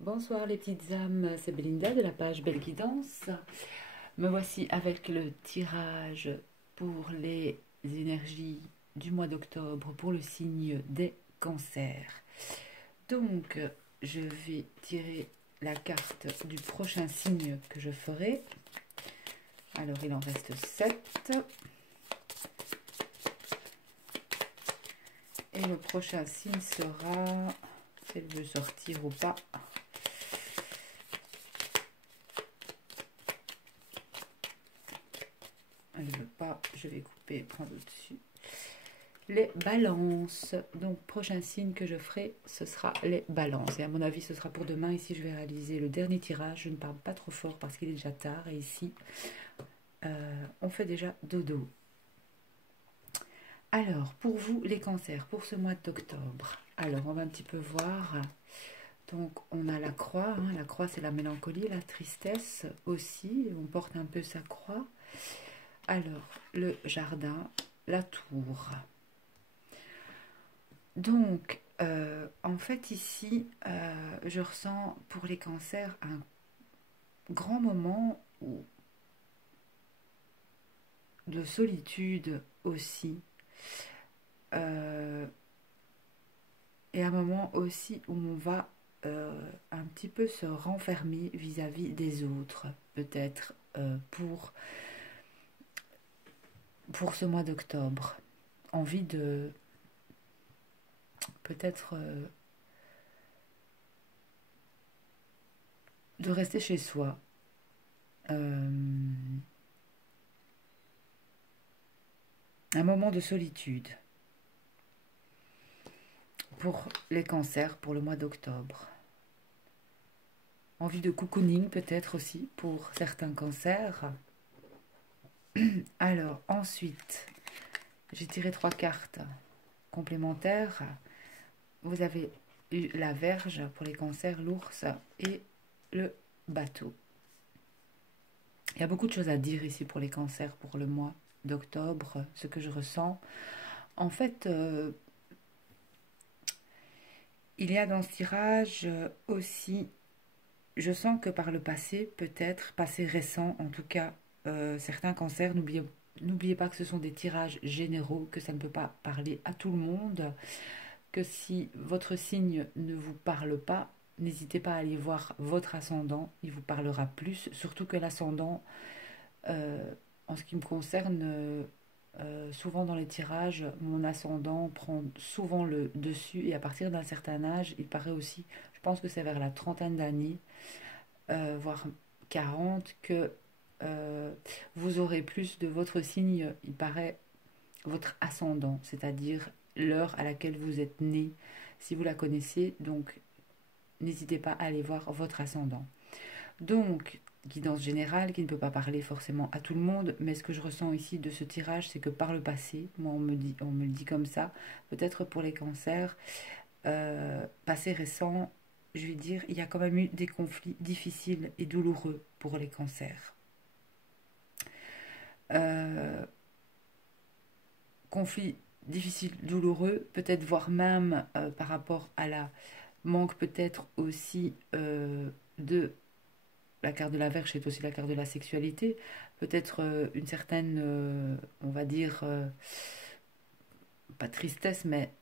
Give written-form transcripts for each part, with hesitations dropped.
Bonsoir les petites âmes, c'est Belinda de la page Belle Guidance. Me voici avec le tirage pour les énergies du mois d'octobre pour le signe des cancers. Donc, je vais tirer la carte du prochain signe que je ferai. Alors, il en reste 7. Et le prochain signe sera, si elle veut sortir ou pas. Elle ne veut pas, je vais couper et prendre au-dessus. Les balances. Donc, prochain signe que je ferai, ce sera les balances. Et à mon avis, ce sera pour demain. Ici, je vais réaliser le dernier tirage. Je ne parle pas trop fort parce qu'il est déjà tard. Et ici, on fait déjà dodo. Alors, pour vous, les cancers, pour ce mois d'octobre. Alors, on va un petit peu voir. Donc, on a la croix. Hein. La croix, c'est la mélancolie, la tristesse aussi. On porte un peu sa croix. Alors, le jardin, la tour. Donc, en fait, ici, je ressens pour les cancers un grand moment de solitude aussi. Et un moment aussi où on va un petit peu se renfermer vis-à-vis des autres, peut-être pour ce mois d'octobre. Envie de peut-être de rester chez soi. Un moment de solitude pour les cancers pour le mois d'octobre. Envie de cocooning peut-être aussi pour certains cancers. Alors ensuite, j'ai tiré 3 cartes complémentaires. Vous avez eu la Vierge pour les cancers, l'ours et le bateau. Il y a beaucoup de choses à dire ici pour les cancers pour le mois d'octobre, ce que je ressens. En fait, il y a dans ce tirage aussi, je sens que par le passé, peut-être, passé récent en tout cas, certains cancers, n'oubliez pas que ce sont des tirages généraux, que ça ne peut pas parler à tout le monde, que si votre signe ne vous parle pas, n'hésitez pas à aller voir votre ascendant, il vous parlera plus, surtout que l'ascendant, en ce qui me concerne, souvent dans les tirages, mon ascendant prend souvent le dessus et à partir d'un certain âge, il paraît aussi, je pense que c'est vers la trentaine d'années, voire 40, que vous aurez plus de votre signe, il paraît, votre ascendant, c'est-à-dire l'heure à laquelle vous êtes né, si vous la connaissez, donc n'hésitez pas à aller voir votre ascendant. Donc, guidance générale qui ne peut pas parler forcément à tout le monde, mais ce que je ressens ici de ce tirage, c'est que par le passé, moi on me le dit comme ça, peut-être pour les cancers, passé récent, je vais dire, il y a quand même eu des conflits difficiles et douloureux pour les cancers. Conflits difficiles, douloureux, peut-être voire même par rapport à la manque peut-être aussi de la carte de la Vierge, c'est aussi la carte de la sexualité, peut-être une certaine, on va dire, pas tristesse, mais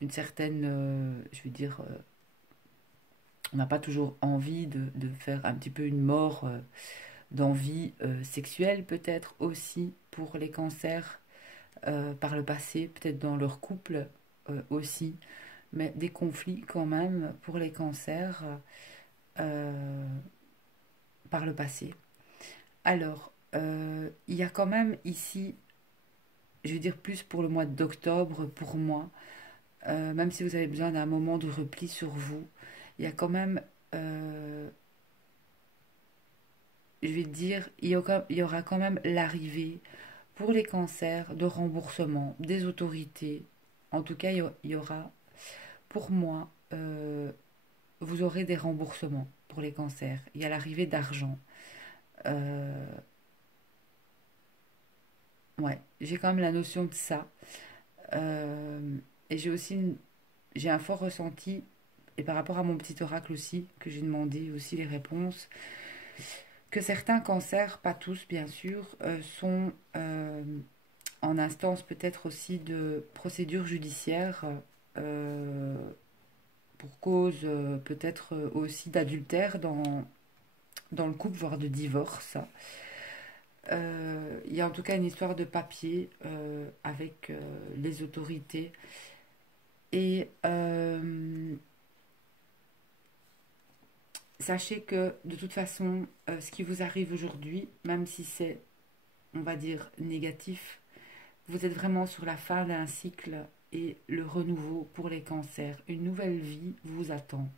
une certaine, je veux dire, on n'a pas toujours envie de faire un petit peu une mort d'envie sexuelle, peut-être aussi pour les cancers par le passé, peut-être dans leur couple aussi, mais des conflits quand même pour les cancers par le passé. Alors, il y a quand même ici, je veux dire plus pour le mois d'octobre, pour moi, même si vous avez besoin d'un moment de repli sur vous, il y a quand même, je vais dire, il y aura quand même l'arrivée pour les cancers de remboursement des autorités. En tout cas, il y aura, pour moi, vous aurez des remboursements pour les cancers. Il y a l'arrivée d'argent. Euh, ouais, j'ai quand même la notion de ça. Et j'ai aussi j'ai un fort ressenti et par rapport à mon petit oracle aussi, que j'ai demandé aussi les réponses, que certains cancers, pas tous bien sûr, sont en instance peut-être aussi de procédures judiciaires euh, pour cause peut-être aussi d'adultère dans le couple, voire de divorce. Il y a en tout cas une histoire de papier avec les autorités. Et sachez que de toute façon, ce qui vous arrive aujourd'hui, même si c'est, on va dire, négatif, vous êtes vraiment sur la fin d'un cycle et le renouveau pour les cancers. Une nouvelle vie vous attend.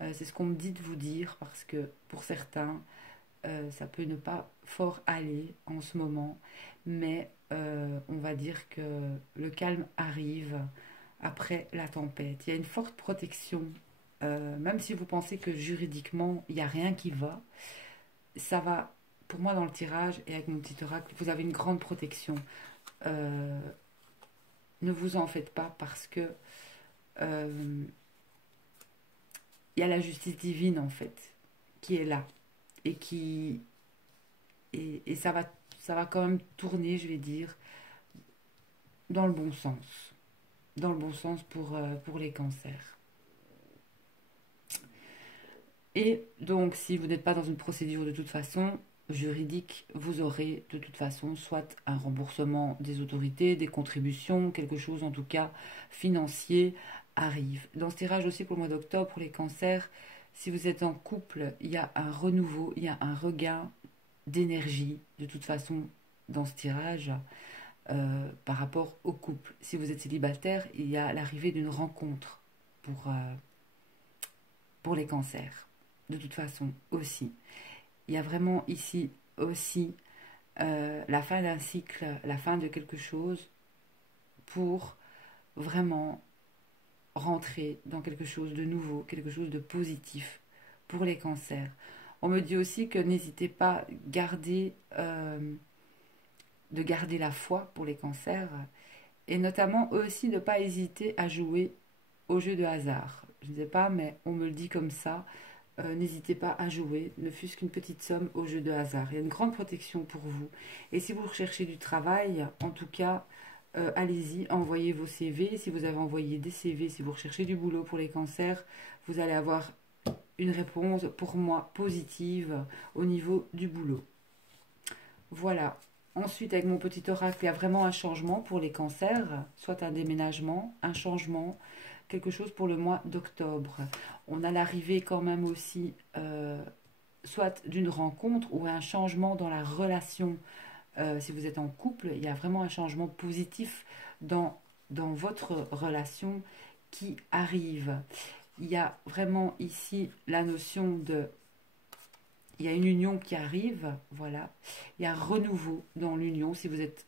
C'est ce qu'on me dit de vous dire parce que pour certains, ça peut ne pas fort aller en ce moment, mais on va dire que le calme arrive après la tempête. Il y a une forte protection, même si vous pensez que juridiquement, il n'y a rien qui va, ça va, pour moi dans le tirage et avec mon petit oracle, vous avez une grande protection. Euh, ne vous en faites pas parce que euh, il y a la justice divine en fait qui est là et qui et ça va quand même tourner, je vais dire, dans le bon sens. Dans le bon sens pour les cancers. Et donc, si vous n'êtes pas dans une procédure de toute façon juridique, vous aurez de toute façon soit un remboursement des autorités, des contributions, quelque chose en tout cas financier arrive. Dans ce tirage aussi pour le mois d'octobre, pour les cancers, si vous êtes en couple, il y a un renouveau, il y a un regain d'énergie de toute façon dans ce tirage. Par rapport au couple. Si vous êtes célibataire, il y a l'arrivée d'une rencontre pour les cancers. De toute façon, aussi. Il y a vraiment ici aussi la fin d'un cycle, la fin de quelque chose pour vraiment rentrer dans quelque chose de nouveau, quelque chose de positif pour les cancers. On me dit aussi que n'hésitez pas de garder la foi pour les cancers et notamment aussi de ne pas hésiter à jouer au jeu de hasard. Je ne sais pas, mais on me le dit comme ça. N'hésitez pas à jouer, ne fût-ce qu'une petite somme au jeu de hasard. Il y a une grande protection pour vous. Et si vous recherchez du travail, en tout cas, allez-y, envoyez vos CV. Si vous avez envoyé des CV, si vous recherchez du boulot pour les cancers, vous allez avoir une réponse, pour moi, positive au niveau du boulot. Voilà. Ensuite, avec mon petit oracle, il y a vraiment un changement pour les cancers, soit un déménagement, un changement, quelque chose pour le mois d'octobre. On a l'arrivée quand même aussi, soit d'une rencontre ou un changement dans la relation. Si vous êtes en couple, il y a vraiment un changement positif dans votre relation qui arrive. Il y a vraiment ici la notion de il y a une union qui arrive, voilà. Il y a un renouveau dans l'union. Si vous êtes,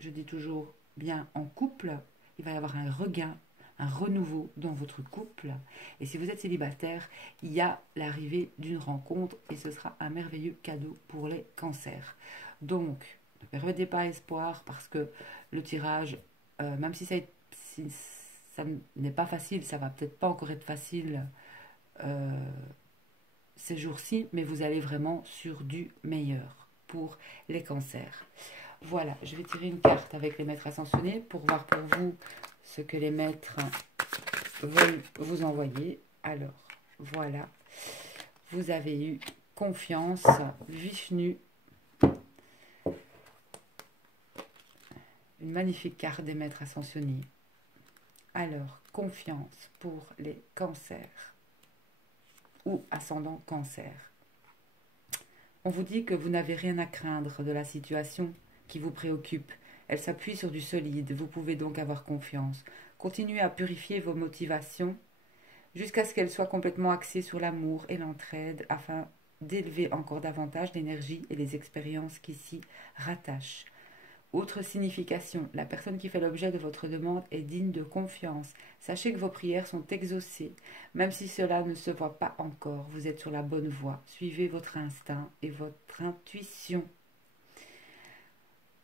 je dis toujours, bien en couple, il va y avoir un regain, un renouveau dans votre couple. Et si vous êtes célibataire, il y a l'arrivée d'une rencontre et ce sera un merveilleux cadeau pour les cancers. Donc, ne perdez pas espoir parce que le tirage, même si ça n'est pas facile, ça va peut-être pas encore être facile. euh, ces jours-ci, mais vous allez vraiment sur du meilleur pour les cancers. Voilà, je vais tirer une carte avec les maîtres ascensionnés pour voir pour vous ce que les maîtres veulent vous envoyer. Alors, voilà, vous avez eu confiance, Vishnu, une magnifique carte des maîtres ascensionnés. Alors, confiance pour les cancers ou ascendant cancer. On vous dit que vous n'avez rien à craindre de la situation qui vous préoccupe. Elle s'appuie sur du solide, vous pouvez donc avoir confiance. Continuez à purifier vos motivations jusqu'à ce qu'elles soient complètement axées sur l'amour et l'entraide afin d'élever encore davantage l'énergie et les expériences qui s'y rattachent. Autre signification, la personne qui fait l'objet de votre demande est digne de confiance. Sachez que vos prières sont exaucées, même si cela ne se voit pas encore. Vous êtes sur la bonne voie. Suivez votre instinct et votre intuition.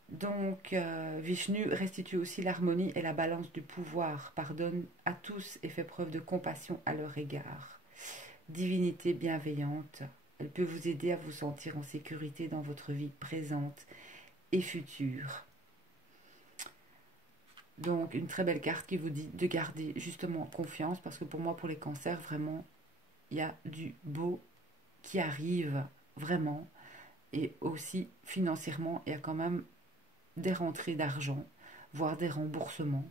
Donc, Vishnu restitue aussi l'harmonie et la balance du pouvoir, pardonne à tous et fait preuve de compassion à leur égard. Divinité bienveillante, elle peut vous aider à vous sentir en sécurité dans votre vie présente et future. Donc, une très belle carte qui vous dit de garder justement confiance, parce que pour moi, pour les cancers, vraiment, il y a du beau qui arrive, vraiment. Et aussi, financièrement, il y a quand même des rentrées d'argent, voire des remboursements.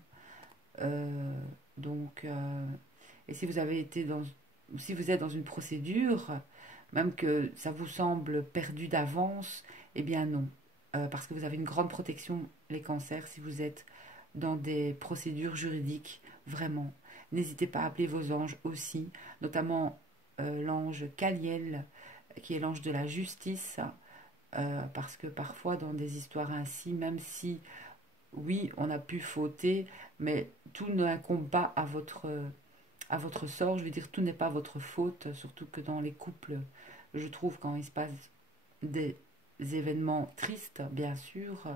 Euh, donc, et si vous avez été dans, si vous êtes dans une procédure, même que ça vous semble perdu d'avance, eh bien non. Parce que vous avez une grande protection, les cancers, si vous êtes dans des procédures juridiques, vraiment. N'hésitez pas à appeler vos anges aussi, notamment l'ange Caliel, qui est l'ange de la justice, parce que parfois dans des histoires ainsi, même si oui, on a pu fauter, mais tout n'incombe pas à votre sort. Je veux dire, tout n'est pas votre faute, surtout que dans les couples, je trouve, quand il se passe des événements tristes, bien sûr,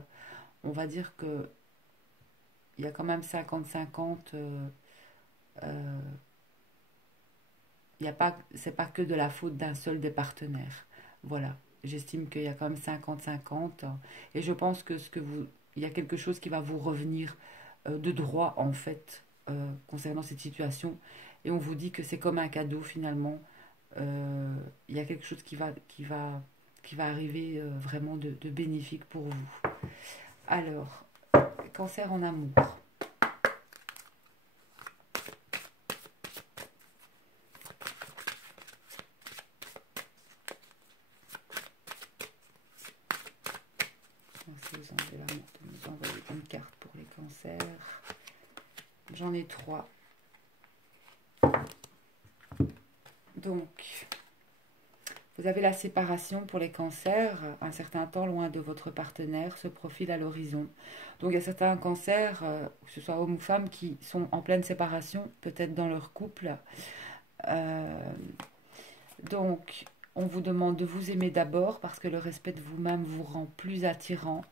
on va dire que il y a quand même 50-50. Il y a pas, c'est pas que de la faute d'un seul des partenaires. Voilà. J'estime qu'il y a quand même 50-50. Et je pense que il y a quelque chose qui va vous revenir de droit, en fait, concernant cette situation. Et on vous dit que c'est comme un cadeau, finalement. Il y a quelque chose qui va arriver vraiment de bénéfique pour vous. Alors, cancer en amour. Si vous enlevez l'amour, de nous envoyer une carte pour les cancers. J'en ai 3. Donc, vous avez la séparation pour les cancers. Un certain temps loin de votre partenaire se profile à l'horizon. Donc, il y a certains cancers, que ce soit hommes ou femmes, qui sont en pleine séparation, peut-être dans leur couple. Euh, donc, on vous demande de vous aimer d'abord parce que le respect de vous-même vous rend plus attirant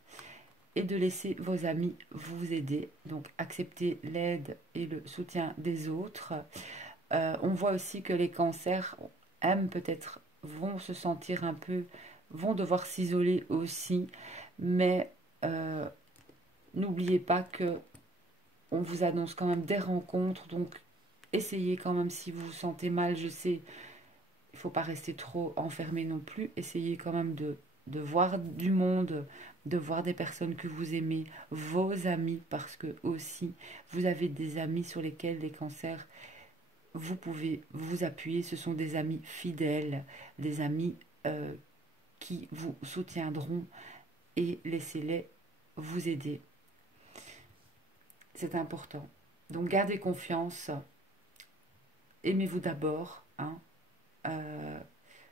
et de laisser vos amis vous aider. Donc, accepter l'aide et le soutien des autres. On voit aussi que les cancers aiment peut-être, vont se sentir un peu, vont devoir s'isoler aussi, mais n'oubliez pas que on vous annonce quand même des rencontres, donc essayez quand même si vous vous sentez mal, je sais, il ne faut pas rester trop enfermé non plus, essayez quand même de voir du monde, de voir des personnes que vous aimez, vos amis, parce que aussi vous avez des amis sur lesquels les cancers vous pouvez vous appuyer. Ce sont des amis fidèles, des amis euh, qui vous soutiendront et laissez-les vous aider. C'est important. Donc gardez confiance, aimez-vous d'abord, hein, euh,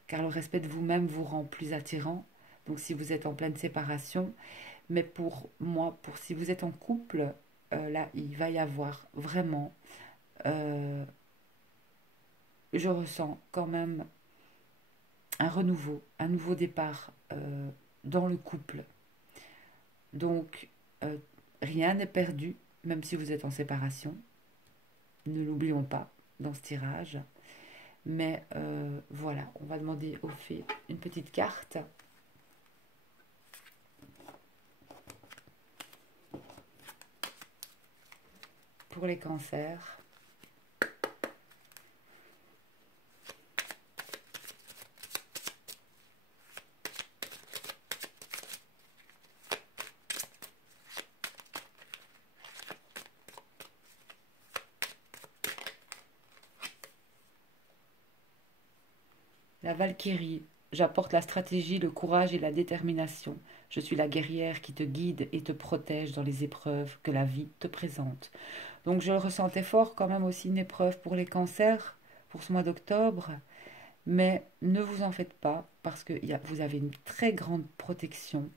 car le respect de vous-même vous rend plus attirant. Donc si vous êtes en pleine séparation, mais pour moi, pour si vous êtes en couple, là il va y avoir vraiment, euh, je ressens quand même un renouveau, un nouveau départ dans le couple. Donc, euh, rien n'est perdu, même si vous êtes en séparation. Ne l'oublions pas dans ce tirage. Mais voilà, on va demander aux fées une petite carte pour les cancers. La Valkyrie, j'apporte la stratégie, le courage et la détermination. Je suis la guerrière qui te guide et te protège dans les épreuves que la vie te présente. Donc je le ressentais fort quand même aussi une épreuve pour les cancers pour ce mois d'octobre. Mais ne vous en faites pas parce que vous avez une très grande protection.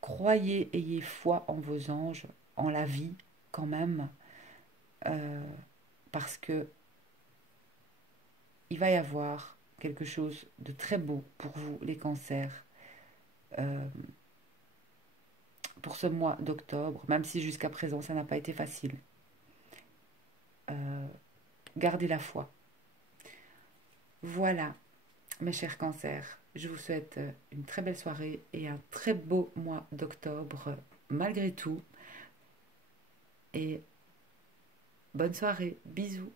Croyez, ayez foi en vos anges, en la vie quand même, euh, parce que il va y avoir quelque chose de très beau pour vous, les cancers. Euh, pour ce mois d'octobre, même si jusqu'à présent ça n'a pas été facile. Gardez la foi. Voilà, mes chers cancers, je vous souhaite une très belle soirée et un très beau mois d'octobre malgré tout. Et bonne soirée, bisous.